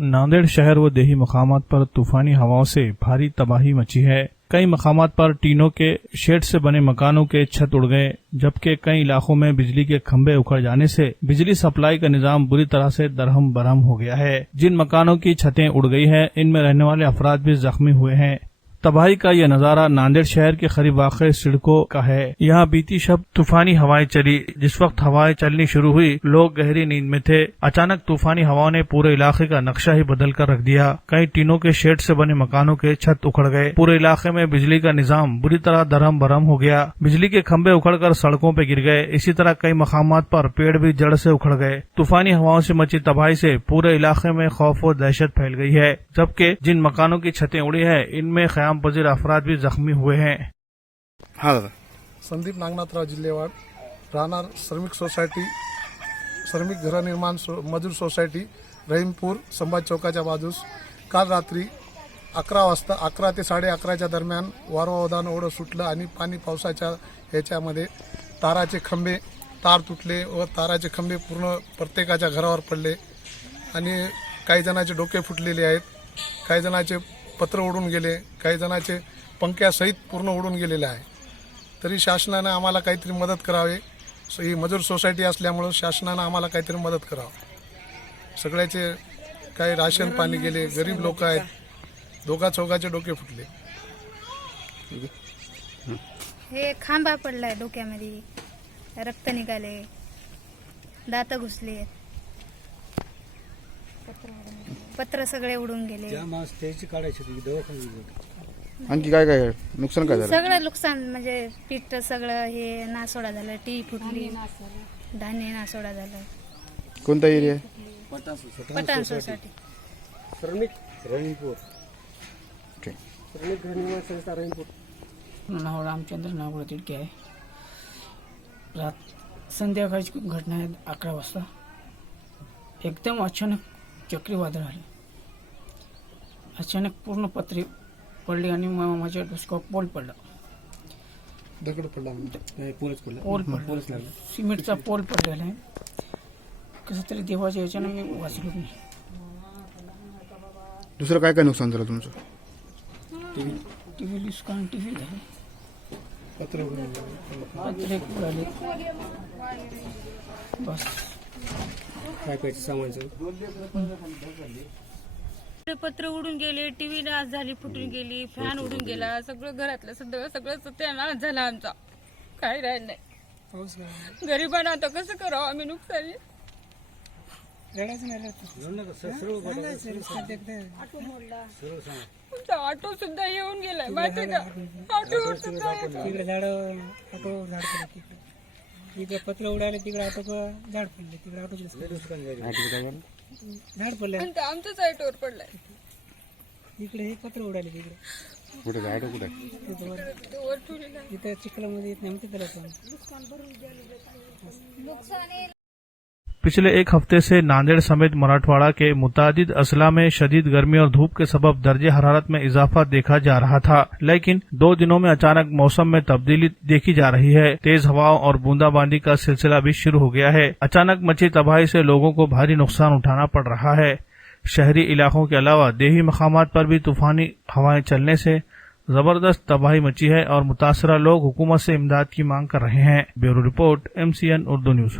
नांदेड़ शहर व देही मकामात पर तूफानी हवाओं से भारी तबाही मची है। कई मकामात पर टीनों के शेड से बने मकानों के छत उड़ गए, जबकि कई इलाकों में बिजली के खंभे उखड़ जाने से बिजली सप्लाई का निजाम बुरी तरह से दरहम बरहम हो गया है। जिन मकानों की छतें उड़ गई हैं, इनमें रहने वाले अफराद भी जख्मी हुए हैं। तबाही का यह नजारा नांदेड़ शहर के करीब वाक़ सिडको का है। यहाँ बीती शब तूफानी हवाएं चली। जिस वक्त हवाएं चलनी शुरू हुई, लोग गहरी नींद में थे। अचानक तूफानी हवाओं ने पूरे इलाके का नक्शा ही बदल कर रख दिया। कई टीनों के शेड से बने मकानों के छत उखड़ गए। पूरे इलाके में बिजली का निजाम बुरी तरह दरहम बरहम हो गया। बिजली के खंभे उखड़कर सड़कों पर गिर गए। इसी तरह कई मकामात पर पेड़ भी जड़ से उखड़ गए। तूफानी हवाओं से मची तबाही से पूरे इलाके में खौफ व दहशत फैल गई है, जबकि जिन मकानों की छतें उड़ी है, इनमें क़याम पजीर अफराद भी जख्मी हुए हैं। हाँ दादा, संदीप नागनाथराव जिल्हेवाड, राहणार श्रमिक सोसायटी, श्रमिक गृहनिर्माण मजूर सोसायटी, रहीमपूर, संभाजी चौकाच्या बाजूस काल रात्री 11 वाजता 11 ते 11:30 दरम्यान वारंवार ओढं सुटलं आणि पाणी पावसाच्या ह्याच्यामध्ये तार तुटले व ताराचे खंबे पूर्ण प्रत्येकाच्या घरावर पडले आणि काही जणांचे डोके फुटलेले आहेत, काही जणांचे पत्र उडून गेले, काही जणांचे पंख्यासहित पूर्ण उडून गेलेले आहे। तरी शासनाने आम्हाला काहीतरी मदत करावी। ही मजूर सोसायटी असल्यामुळे शासनाने आम्हाला काहीतरी मदत करावी। सगळ्याचे काही राशन पाणी गेले, गरीब लोक आहेत, दोघा चौघाचे डोके फुटले। हे खांबा पडलाय डोक्यामध्ये, रक्त निघाले, दात घुसले, पत्र सगळे उडून गेले। आणखी काय काय नुकसान काय झालं? सगळं नुकसान म्हणजे पीठ सगळं हे नासोडा झालं, टी फुटली, धान्य नासोडा झालं। कोणता एरिया आहे? पठाण सोसायटी, श्रमिक रहीमपूर, श्रमिक गृहनिर्माण संस्था रहीमपूर। नाव रामचंद्र नागोड तिडके आहे। संध्याकाळची घटना आहे 11 वाजता। एकदम अचानक चक्रीवादळ आले, अचानक पूर्ण पत्रे पडली आणि माझ्या डोसक्यावर पोल पडला, दगड पडला, पोल पडला, सिमेंटचा पोल पडलेला आहे। कसं तरी देवाच्या याच्यानं मी वाचलो नाही। दुसरं काय काय नुकसान झालं तुमचं? टीव्ही नुकसान, टीव्ही झाले, पत्रे उडाले, बस। काय सामान पत्र उडून गेले, टीव्ही नाश झाली, फुटून गेली, फॅन उडून गेला, सगळं घरातलं सगळं सत्यानाश झाला आमचा, काही राहिलं नाही। गरिबांना आता कसं करावं आम्ही नुकसानी? ऑटो सुद्धा येऊन गेलाय माहिती का? ऑटोवर सुद्धा इकडे पत्र उडाले, तिकडे ऑटो झाड पडले, तिकडे ऑटो झाड पडले, आमच्याच ऑटोवर पडलाय। इकडे हे पत्र उडाले, तिकडे कुठे ऑटो कुठे? इथं चिखलामध्ये येत नाही, तिकडे पिछले एक हफ्ते से नांदेड़ समेत मराठवाड़ा के मुतादिद अजला में शदीद गर्मी और धूप के सबब दर्जे हरारत में इजाफा देखा जा रहा था, लेकिन 2 दिनों में अचानक मौसम में तब्दीली देखी जा रही है। तेज हवाओं और बूंदाबांदी का सिलसिला भी शुरू हो गया है। अचानक मची तबाही से लोगों को भारी नुकसान उठाना पड़ रहा है। शहरी इलाकों के अलावा देही मकामात पर भी तूफानी हवाएं चलने से जबरदस्त तबाही मची है और मुतासरा लोग हुकूमत से इमदाद की मांग कर रहे हैं। Bureau report, MCN Urdu news.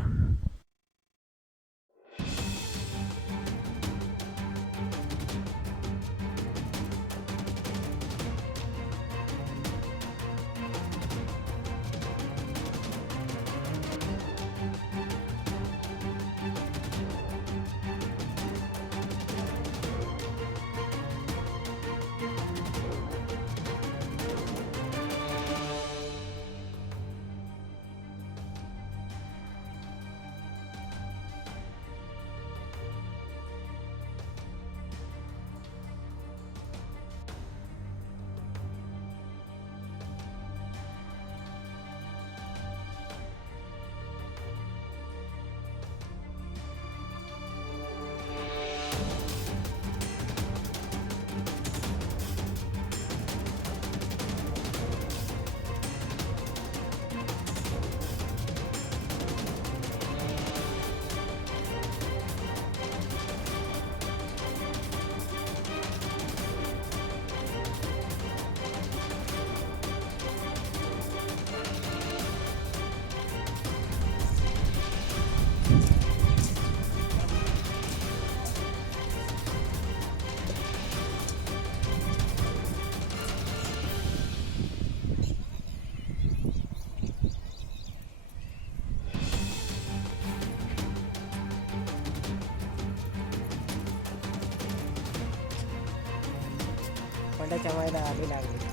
गडाच्या वायदा आली लागली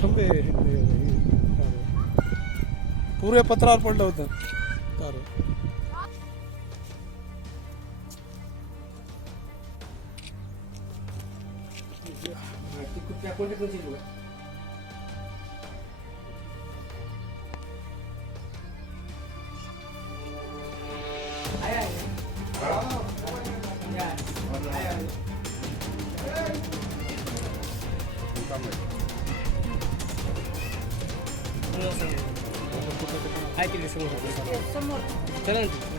खंबे पुरे पत्रावर पडलं होतं तार. त्या कोणत्या कोणती लोक आहे तिकडे समोर चला ना.